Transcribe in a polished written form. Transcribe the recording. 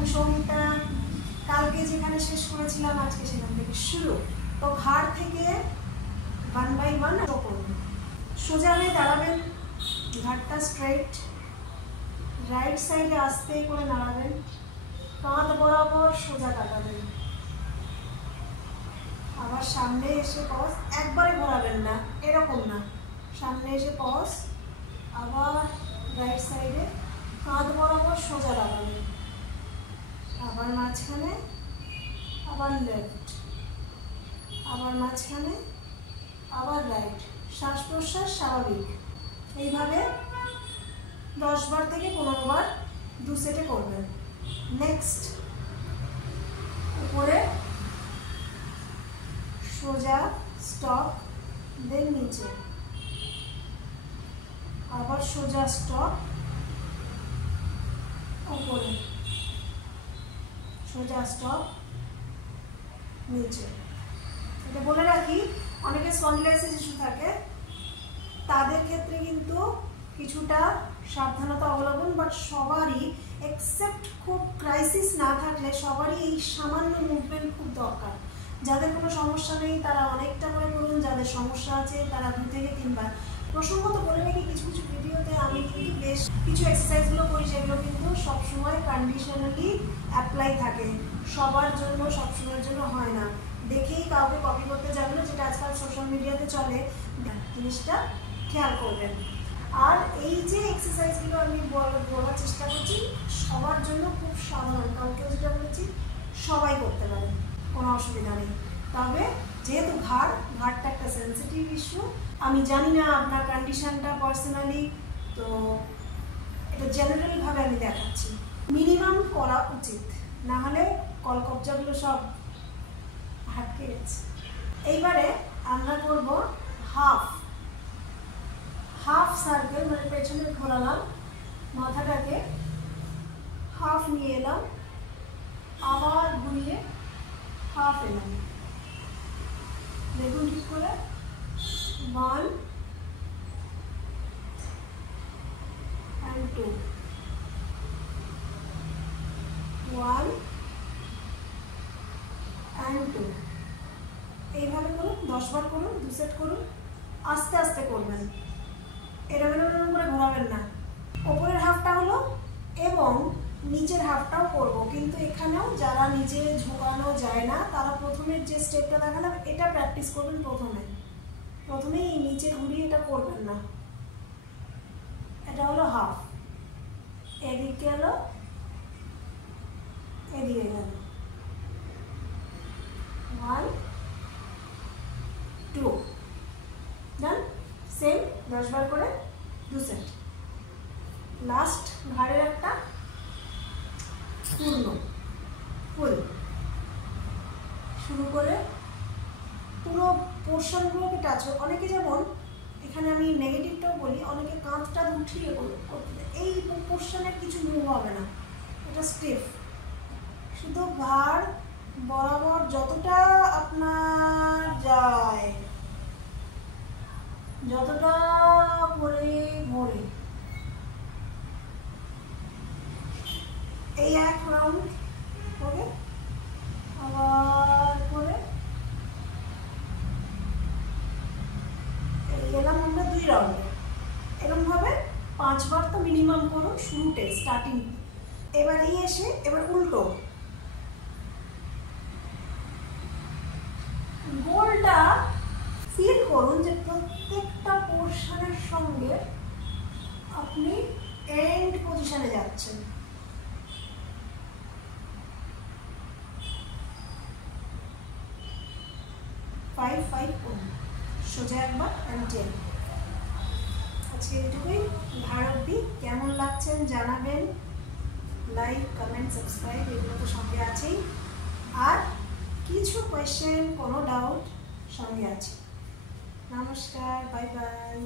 আমি সঙ্গীতা। কালকে যেখানে শেষ করেছিলাম আজকে সেখান থেকে শুরু। তো ঘাড় থেকে 1 বাই 1 করুন। সোজা হয়ে দাঁড়াবেন, ঘাড়টা স্ট্রেট, রাইট সাইডে আস্তে করে নাড়াবেন, কাঁধ বরাবর সোজা কাটাবেন, আবার সামনে এসে পজ, একবারে ঘোরাবেন না, এরকম না, সামনে এসে পজ, আবার রাইট সাইডে কাঁধ বরাবর সোজা দাঁড়াবেন, আবার মাঝখানে, আবার লেফট, আবার মাঝখানে, আবার রাইট। শ্বাস প্রশ্বাস স্বাভাবিক। এইভাবে 10 বার থেকে 15 বার 2 সেটে করবেন। নেক্সট, উপরে সোজা স্টপ, দেন নিচে, আবার সোজা স্টপ, উপরে সোজা স্টপ, নিচে। এটা বলে রাখি, অনেকে স্পন্ডিলাইসিস ইস্যু থাকে, তাদের ক্ষেত্রে কিন্তু কিছুটা সাবধানতা অবলম্বন, বাট সবারই এক্সেপ্ট খুব ক্রাইসিস না থাকলে সবারই এই সামান্য মুভমেন্ট খুব দরকার। যাদের কোনো সমস্যা নেই তারা অনেকটা করে করুন, যাদের সমস্যা আছে তারা 2 থেকে 3 বার। প্রসঙ্গত বলে রাখি, কিছু কিছু ভিডিওতে আমি কিন্তু বেশ কিছু এক্সারসাইজগুলো করি, যেগুলো কিন্তু সবসময় কন্ডিশনালি অ্যাপ্লাই থাকে, সবার জন্য সবসময়ের জন্য হয় না। দেখেই কাউকে কপি করতে যাবে না, যেটা আজকাল সোশ্যাল মিডিয়াতে চলে, জিনিসটা খেয়াল করবেন। আর এই যে এক্সারসাইজগুলো আমি বলার চেষ্টা করছি সবার জন্য খুব সাধারণ, কাউকে যেটা বলেছি সবাই করতে পারে, কোনো অসুবিধা নেই। তবে যেহেতু ঘাড়টা একটা সেন্সিটিভ ইস্যু, আমি জানি না আপনার কন্ডিশনটা পার্সোনালি, তো এটা জেনারেলভাবে আমি দেখাচ্ছি, মিনিমাম করা উচিত, না হলে কলকবজাগুলো সব হাটকে গেছে। এইবারে আমরা করব হাফ সার্কেল, মানে পেছনে ঘোরালাম, মাথাটাকে হাফ নিয়ে এলাম, আবার ঘুরিয়ে হাফ এলাম। দেখুন ঠিক করে, 1 and 2, 1 and 2, এইভাবে করুন, 10 বার করুন, 2 সেট করুন, আস্তে আস্তে করবেন, এরকম করে ঘোরাবেন না। ওপরের হাফটা হলো এবং নিচের হাফটাও করব, কিন্তু এখানেও যারা নিচে ঝুঁকানো যায় না তারা প্রথমে যে স্টেপটা দেখালাম এটা প্র্যাকটিস করবেন। প্রথমেই এই নিচে ঘুরিয়ে এটা করবেন না। এটা হলো হাফ, এদিকে গেল, এদিকে গেল, 1 2 ডান। সেম 10 বার করে 2 সেট। লাস্ট ঘাড়ের একটা ফুল শুরু করে পুরো পোর্শনগুলোকে টাচ। অনেকে যেমন এখানে আমি নেগেটিভটাও বলি, অনেকে কাঁধটা উঠিয়ে করতে দেয়, এই পোর্শনের কিছু মুভ হবে না, এটা স্টিফ, শুধু ঘাড় বরাবর যতটা আপনার যায়, যতটা করে ঘোরে, এই 1 রাউন্ড করে আবার করে এলাম আমরা 2 রাউন্ডে। এরকমভাবে 5 বার তো মিনিমাম করুন শুরুতে, স্টার্টিং। এবার এই এসে এবার উল্টো গোলটা ফিল করুন যে প্রত্যেকটা পোর্শনের সঙ্গে আপনি এন্ড পজিশনে যাচ্ছেন। ফাইভ সোজা একবার and 10। আজকে এটুকুই, ঘাড় অবধি। কেমন লাগছেন জানাবেন, লাইক কমেন্ট সাবস্ক্রাইব এগুলো তো সঙ্গে আছেই, আর কিছু কোয়েশ্চেন কোনো ডাউট সঙ্গে আছে। নমস্কার, বাই বাই।